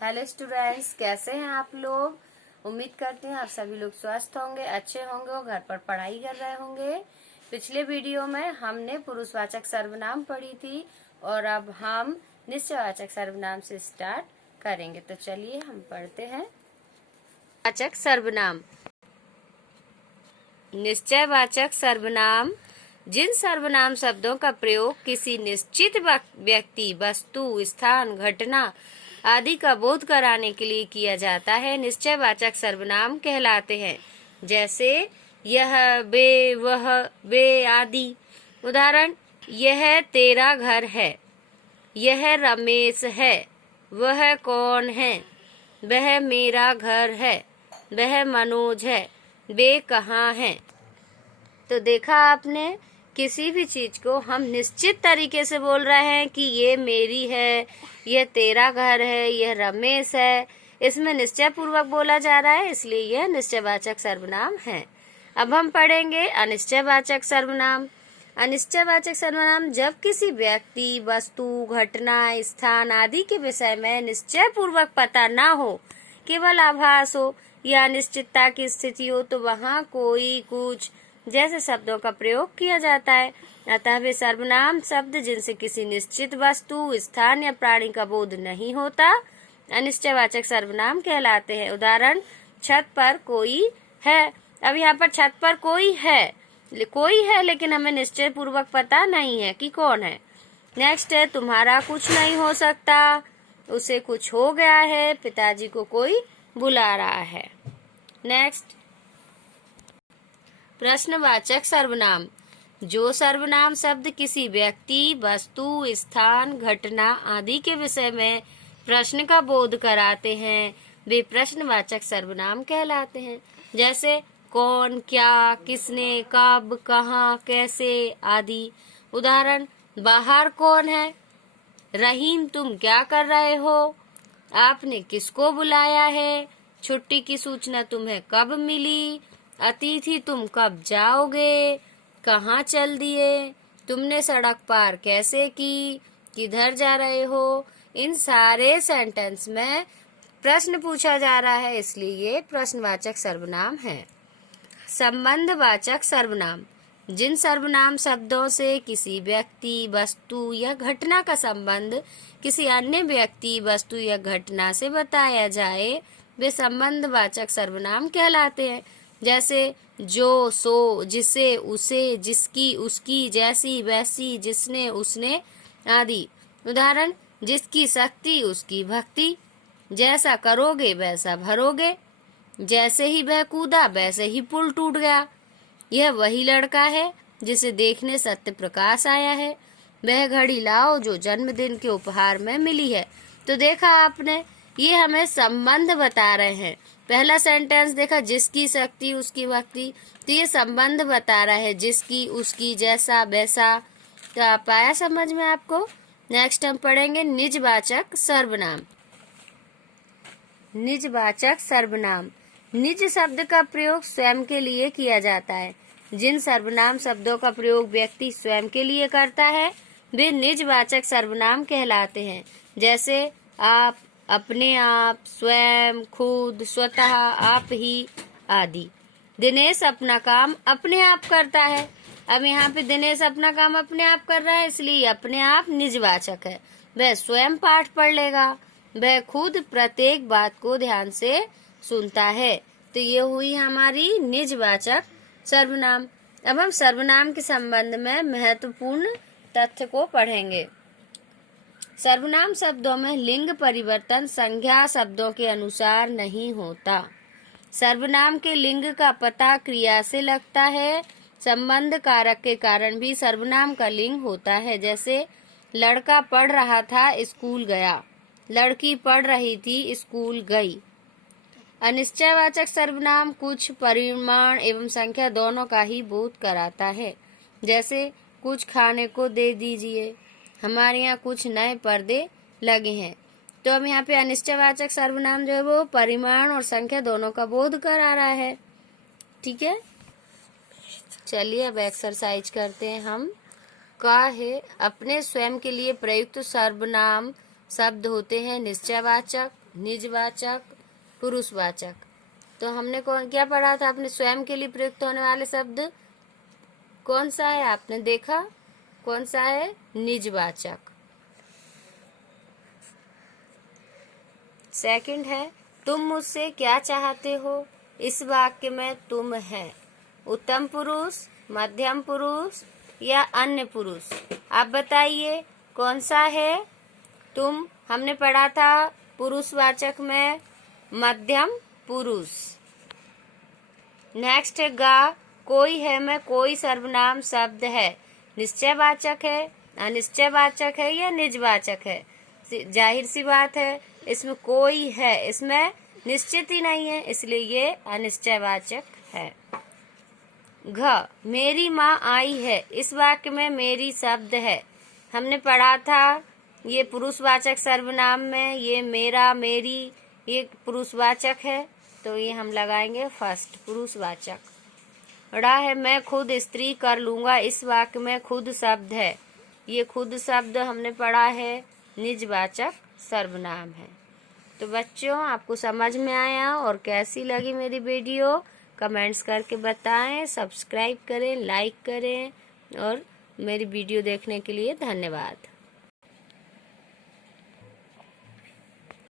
Hello students, कैसे हैं आप लोग। उम्मीद करते हैं आप सभी लोग स्वस्थ होंगे, अच्छे होंगे और घर पर पढ़ाई कर रहे होंगे। पिछले वीडियो में हमने पुरुषवाचक सर्वनाम पढ़ी थी और अब हम निश्चयवाचक सर्वनाम से स्टार्ट करेंगे। तो चलिए हम पढ़ते हैं। वाचक सर्वनाम। निश्चयवाचक सर्वनाम जिन सर्वनाम शब्दों का प्रयोग किसी निश्चित व्यक्ति, वस्तु, स्थान, घटना आदि का बोध कराने के लिए किया जाता है, निश्चयवाचक सर्वनाम कहलाते हैं। जैसे यह, वे, वह, वे आदि। उदाहरण, यह तेरा घर है, यह रमेश है, वह कौन है, वह मेरा घर है, वह मनोज है, वे कहाँ हैं। तो देखा आपने, किसी भी चीज को हम निश्चित तरीके से बोल रहे हैं कि ये मेरी है, ये तेरा घर है, यह रमेश है, इसमें निश्चय पूर्वक बोला जा रहा है, इसलिए यह निश्चयवाचक सर्वनाम है। अब हम पढ़ेंगे अनिश्चयवाचक सर्वनाम। अनिश्चयवाचक सर्वनाम जब किसी व्यक्ति, वस्तु, घटना, स्थान आदि के विषय में निश्चय पूर्वक पता न हो, केवल आभास हो या अनिश्चितता की स्थिति हो, तो वहाँ कोई, कुछ जैसे शब्दों का प्रयोग किया जाता है। अतः वे सर्वनाम शब्द जिनसे किसी निश्चित वस्तु, स्थान या प्राणी का बोध नहीं होता, अनिश्चयवाचक सर्वनाम कहलाते हैं। उदाहरण, छत पर कोई है। अब यहाँ पर छत पर कोई है लेकिन हमें निश्चय पूर्वक पता नहीं है कि कौन है। नेक्स्ट है, तुम्हारा कुछ नहीं हो सकता, उसे कुछ हो गया है, पिताजी को कोई बुला रहा है। नेक्स्ट, प्रश्नवाचक सर्वनाम। जो सर्वनाम शब्द किसी व्यक्ति, वस्तु, स्थान, घटना आदि के विषय में प्रश्न का बोध कराते हैं, वे प्रश्नवाचक सर्वनाम कहलाते हैं। जैसे कौन, क्या, किसने, कब, कहाँ, कैसे आदि। उदाहरण, बाहर कौन है, रहीम तुम क्या कर रहे हो, आपने किसको बुलाया है, छुट्टी की सूचना तुम्हें कब मिली, अतिथि तुम कब जाओगे, कहाँ चल दिए, तुमने सड़क पार कैसे की, किधर जा रहे हो। इन सारे सेंटेंस में प्रश्न पूछा जा रहा है, इसलिए ये प्रश्नवाचक सर्वनाम है। संबंधवाचक सर्वनाम। जिन सर्वनाम शब्दों से किसी व्यक्ति, वस्तु या घटना का संबंध किसी अन्य व्यक्ति, वस्तु या घटना से बताया जाए, वे संबंधवाचक सर्वनाम कहलाते हैं। जैसे जो, सो, जिसे, उसे, जिसकी, उसकी, जैसी, वैसी, जिसने, उसने आदि। उदाहरण, जिसकी शक्ति उसकी भक्ति, जैसा करोगे वैसा भरोगे, जैसे ही वह कूदा वैसे ही पुल टूट गया, यह वही लड़का है जिसे देखने सत्य प्रकाश आया है, वह घड़ी लाओ जो जन्मदिन के उपहार में मिली है। तो देखा आपने, ये हमें संबंध बता रहे हैं। पहला सेंटेंस देखा, जिसकी शक्ति उसकी भक्ति, तो ये संबंध बता रहा है, जिसकी, उसकी, जैसा, वैसा। तो आप आया समझ में आपको। नेक्स्ट हम पढ़ेंगे निजवाचक सर्वनाम। निजवाचक सर्वनाम। निज शब्द का प्रयोग स्वयं के लिए किया जाता है। जिन सर्वनाम शब्दों का प्रयोग व्यक्ति स्वयं के लिए करता है, वे निजवाचक सर्वनाम कहलाते हैं। जैसे आप, अपने आप, स्वयं, खुद, स्वतः, आप ही आदि। दिनेश अपना काम अपने आप करता है। अब यहाँ पे दिनेश अपना काम अपने आप कर रहा है, इसलिए अपने आप निजवाचक है। वह स्वयं पाठ पढ़ लेगा, वह खुद प्रत्येक बात को ध्यान से सुनता है। तो ये हुई हमारी निजवाचक सर्वनाम। अब हम सर्वनाम के संबंध में महत्वपूर्ण तथ्य को पढ़ेंगे। सर्वनाम शब्दों में लिंग परिवर्तन संज्ञा शब्दों के अनुसार नहीं होता। सर्वनाम के लिंग का पता क्रिया से लगता है। संबंध कारक के कारण भी सर्वनाम का लिंग होता है। जैसे लड़का पढ़ रहा था, स्कूल गया, लड़की पढ़ रही थी, स्कूल गई। अनिश्चयवाचक सर्वनाम कुछ परिमाण एवं संख्या दोनों का ही बोध कराता है। जैसे कुछ खाने को दे दीजिए, हमारे यहाँ कुछ नए पर्दे लगे हैं। तो अब यहाँ पे अनिश्चयवाचक सर्वनाम जो है वो परिमाण और संख्या दोनों का बोध करा रहा है। ठीक है, चलिए अब एक्सरसाइज करते हैं हम। का है, अपने स्वयं के लिए प्रयुक्त सर्वनाम शब्द होते हैं निश्चयवाचक, निजवाचक, पुरुषवाचक। तो हमने क्या पढ़ा था? अपने स्वयं के लिए प्रयुक्त होने वाले शब्द कौन सा है? आपने देखा कौन सा है? निजवाचक। सेकंड है तुम मुझसे क्या चाहते हो। इस वाक्य में तुम है उत्तम पुरुष, मध्यम पुरुष या अन्य पुरुष? आप बताइए कौन सा है? तुम हमने पढ़ा था पुरुषवाचक में मध्यम पुरुष। नेक्स्ट है गा, कोई है में कोई सर्वनाम शब्द है, निश्चयवाचक है, अनिश्चयवाचक है या निजवाचक है? जाहिर सी बात है इसमें कोई है, इसमें निश्चित ही नहीं है, इसलिए ये अनिश्चयवाचक है। घ, मेरी माँ आई है। इस वाक्य में मेरी शब्द है। हमने पढ़ा था ये पुरुषवाचक सर्वनाम में ये मेरा, मेरी ये पुरुषवाचक है, तो ये हम लगाएंगे फर्स्ट पुरुषवाचक। ड़ा है मैं खुद इस्त्री कर लूंगा। इस वाक्य में खुद शब्द है। ये खुद शब्द हमने पढ़ा है निजवाचक सर्वनाम है। तो बच्चों आपको समझ में आया और कैसी लगी मेरी वीडियो कमेंट्स करके बताएं। सब्सक्राइब करें, लाइक करें और मेरी वीडियो देखने के लिए धन्यवाद।